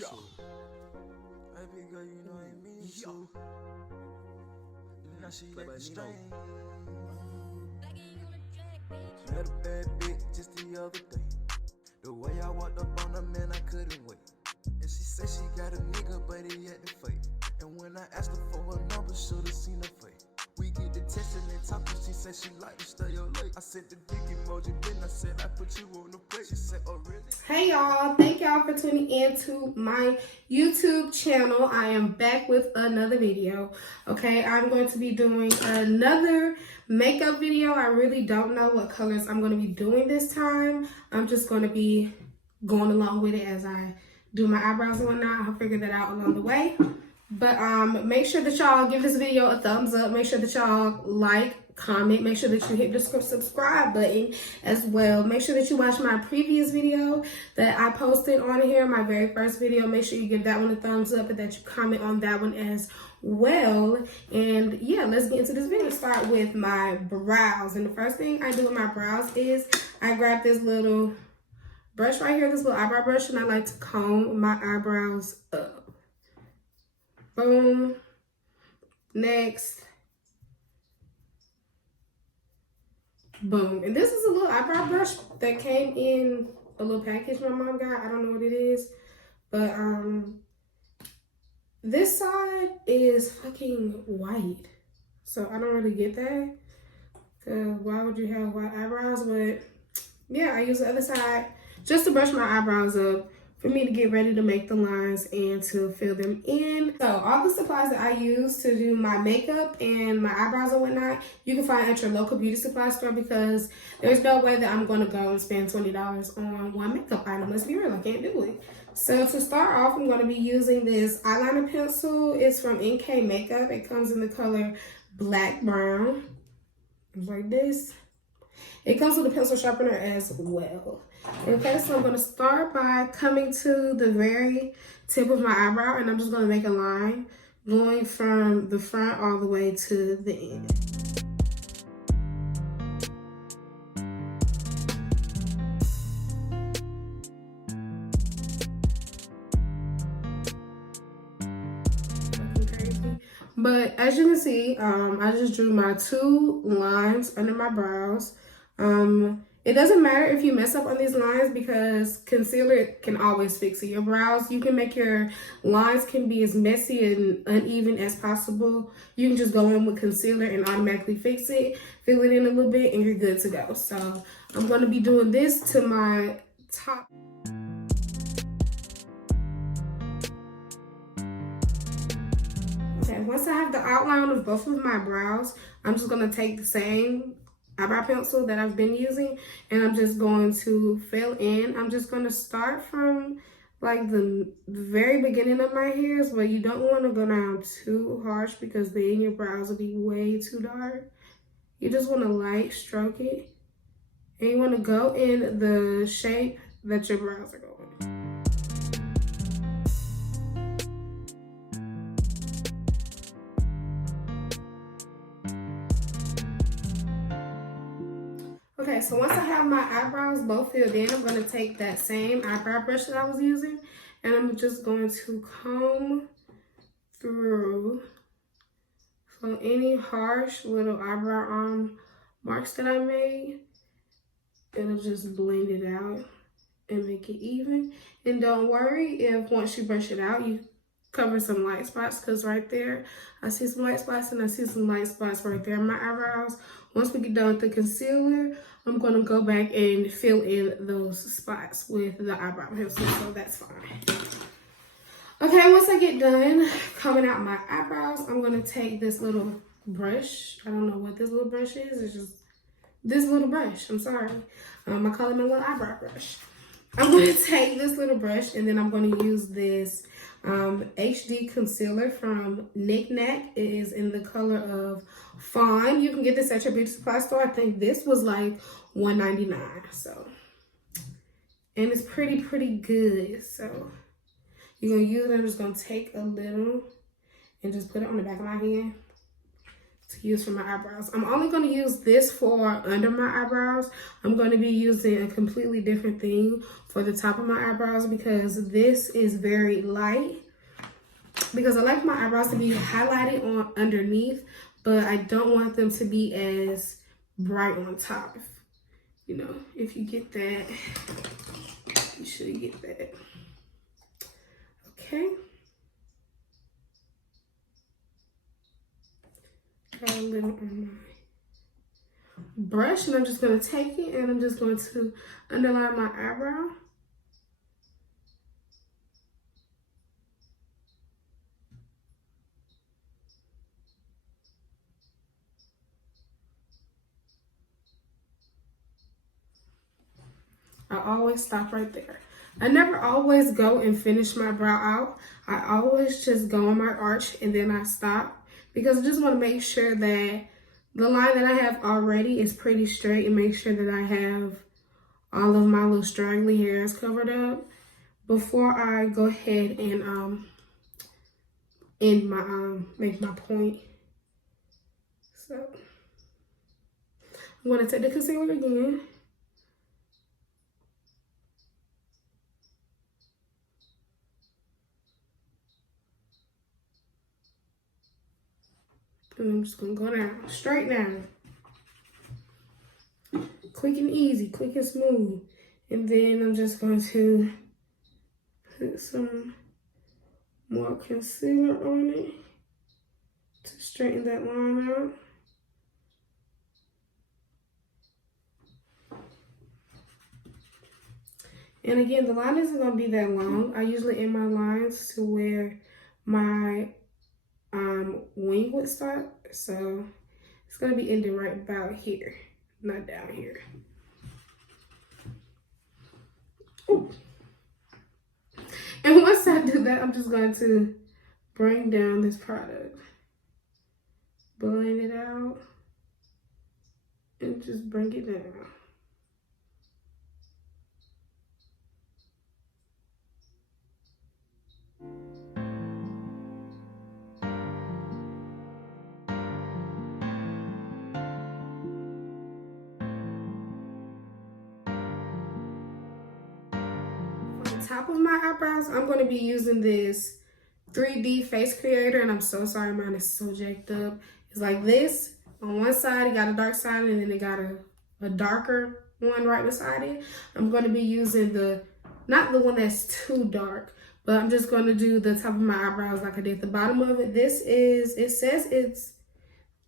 Yo. Hey, big girl, you know I ain't mean to. Now she acting strange. Met a bad bitch just the other day. The way I walked up on her, man, I couldn't wait. And she said she got a nigga, but he acting fake. And when I asked her for her number, should've seen her face. We get the texting and talking, she said she like to stay up late. I sent the dick emoji, then I said I put you on the plate. She said, oh really? Hey y'all, thank y'all for tuning in to my YouTube channel. I am back with another video. Okay, I'm going to be doing another makeup video. I really don't know what colors I'm going to be doing this time. I'm just going to be going along with it as I do my eyebrows and whatnot. I'll figure that out along the way. But make sure that y'all give this video a thumbs up. Make sure that y'all like, comment. Make sure that you hit the subscribe button as well. Make sure that you watch my previous video that I posted on here, my very first video. Make sure you give that one a thumbs up and that you comment on that one as well. And yeah, let's get into this video. Start with my brows. And the first thing I do with my brows is I grab this little brush right here, this little eyebrow brush, and I like to comb my eyebrows up. Boom. Next. Boom. And this is a little eyebrow brush that came in a little package my mom got. I don't know what it is. But this side is fucking white. So I don't really get that. Cause why would you have white eyebrows? But yeah, I use the other side just to brush my eyebrows up, for me to get ready to make the lines and to fill them in. So all the supplies that I use to do my makeup and my eyebrows and whatnot, you can find at your local beauty supply store, because there's no way that I'm going to go and spend $20 on one makeup item. Let's be real, I can't do it. So to start off, I'm going to be using this eyeliner pencil. It's from NikNak Makeup. It comes in the color black brown, like this. It comes with a pencil sharpener as well. Okay, so I'm going to start by coming to the very tip of my eyebrow, and I'm just going to make a line going from the front all the way to the end. But as you can see, I just drew my two lines under my brows. It doesn't matter if you mess up on these lines, because concealer can always fix it. Your brows, you can make your lines can be as messy and uneven as possible. You can just go in with concealer and automatically fix it, fill it in a little bit, and you're good to go. So I'm going to be doing this to my top. Okay, once I have the outline of both of my brows, I'm just going to take the same eyebrow pencil that I've been using, and I'm just going to fill in. I'm just going to start from like the very beginning of my hairs, but you don't want to go down too harsh, because then your brows will be way too dark. You just want to light stroke it, and you want to go in the shape that your brows are going. Okay, so once I have my eyebrows both filled in, I'm going to take that same eyebrow brush that I was using, and I'm just going to comb through. So any harsh little eyebrow arm marks that I made, it'll just blend it out and make it even. And don't worry if once you brush it out, you cover some light spots, because right there, I see some light spots, and I see some light spots right there in my eyebrows. Once we get done with the concealer, I'm going to go back and fill in those spots with the eyebrow pencil, so that's fine. Okay, once I get done combing out my eyebrows, I'm going to take this little brush. I don't know what this little brush is. It's just this little brush. I'm sorry. I call it my little eyebrow brush. I'm going to take this little brush, and then I'm going to use this HD concealer from NikNak. It is in the color of Fawn. You can get this at your beauty supply store. I think this was like $1.99. So, and it's pretty good. So you're gonna use it. I'm just gonna take a little and just put it on the back of my hand to use for my eyebrows. I'm only going to use this for under my eyebrows. I'm going to be using a completely different thing for the top of my eyebrows because this is very light. Because I like my eyebrows to be highlighted on underneath, but I don't want them to be as bright on top. You know, if you get that, you should get that. Okay. Got a little on my brush, and I'm just going to take it and I'm just going to underline my eyebrow. I always stop right there. I never always go and finish my brow out. I always just go on my arch and then I stop because I just want to make sure that the line that I have already is pretty straight and make sure that I have all of my little straggly hairs covered up before I go ahead and end my make my point. So I'm going to take the concealer again. And I'm just going to go down, straight down. Quick and easy, quick and smooth. And then I'm just going to put some more concealer on it to straighten that line out. And again, the line isn't going to be that long. I usually end my lines to where my wing would start. So it's going to be ending right about here, not down here. Ooh. And once I do that, I'm just going to bring down this product, blend it out, and just bring it down. Top of my eyebrows, I'm going to be using this 3D face creator, and I'm so sorry, mine is so jacked up. It's like this. On one side, it got a dark side, and then it got a darker one right beside it. I'm going to be using not the one that's too dark, but I'm just going to do the top of my eyebrows like I did the bottom of it. It says it's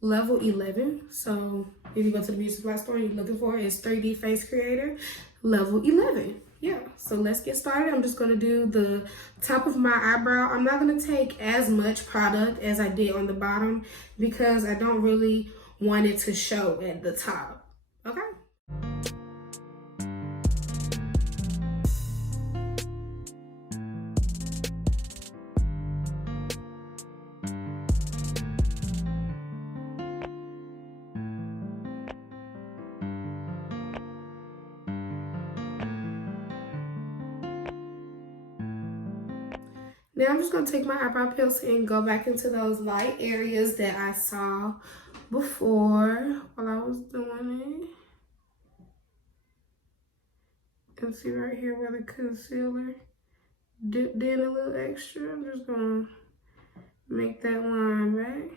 level 11. So if you go to the beauty supply store and you're looking for it, it's 3D face creator, level 11. Yeah, so let's get started. I'm just going to do the top of my eyebrow. I'm not going to take as much product as I did on the bottom because I don't really want it to show at the top. Okay. Now I'm just going to take my eyebrow pencil and go back into those light areas that I saw before while I was doing it. And see right here where the concealer dipped in a little extra. I'm just going to make that line back.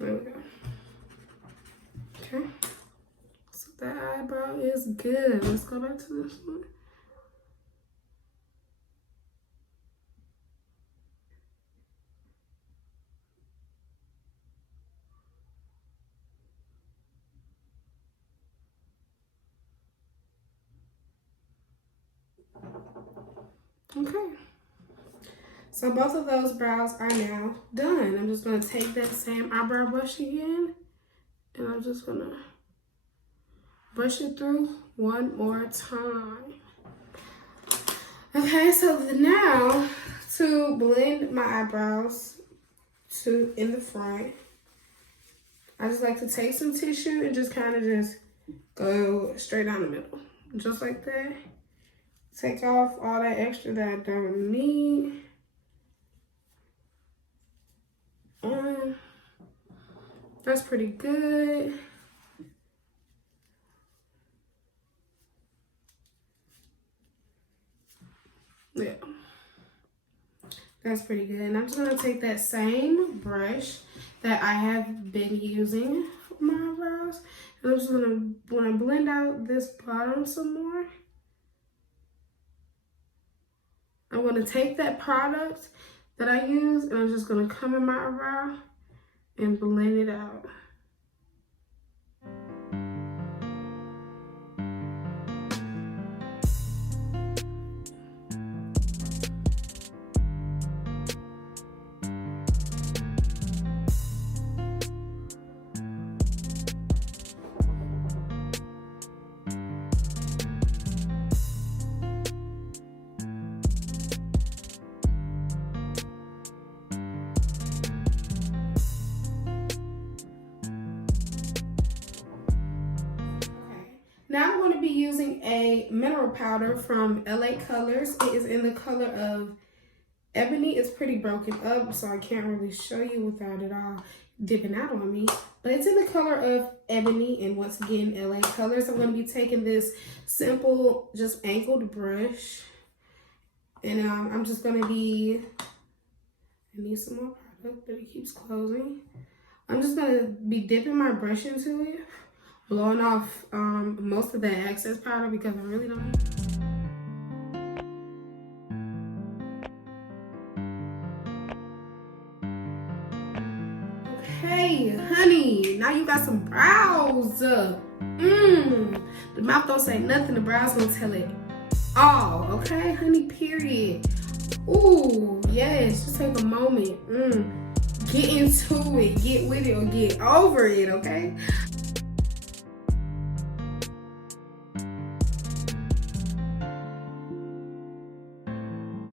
There we go. Okay. So that eyebrow is good. Let's go back to this one. Okay. So both of those brows are now done. I'm just going to take that same eyebrow brush again, and I'm just going to brush it through one more time. Okay, so now to blend my eyebrows in the front, I just like to take some tissue and just kind of just go straight down the middle. Just like that. Take off all that extra that I don't need. That's pretty good. Yeah. That's pretty good. And I'm just going to take that same brush that I have been using for my eyebrows. And I'm just going to blend out this bottom some more. I'm going to take that product that I use and I'm just going to come in my eyebrow and blend it out. Now I'm going to be using a mineral powder from LA Colors. It is in the color of Ebony. It's pretty broken up, so I can't really show you without it all dipping out on me. But it's in the color of Ebony, and once again, LA Colors. I'm going to be taking this simple, just angled brush. And I'm just going to be, I need some more product, but it keeps closing. I'm just going to be dipping my brush into it, blowing off most of the excess powder because I really don't need it. Okay, honey, now you got some brows. The mouth don't say nothing, the brows gonna tell it all, okay, honey, period. Ooh, yes, just take a moment. Get into it, get with it, or get over it, okay?